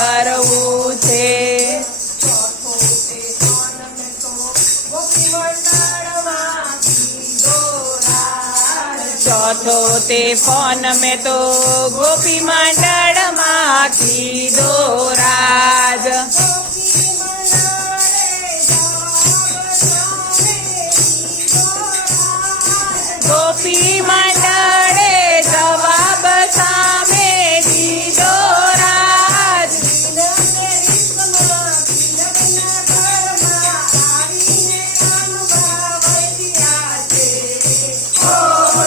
કરવું છે। ચોથો તે ફોન મેં તો ગોપી મંડળમાં કીધો રાજ। ગોપી મંડળે જવાબ સામે દીધો રાજ।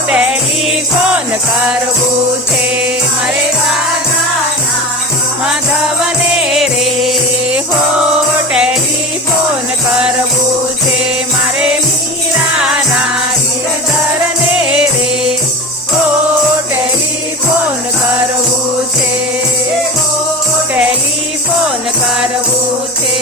ટેલિફોન કરવું છે મારે રાધાના માધવને રે હો। ટેલિફોન કરવું છે મારે મીરાના ગિરધરને રે હો। ટેલિફોન કરવું છે હો। ટેલિફોન કરવું છે।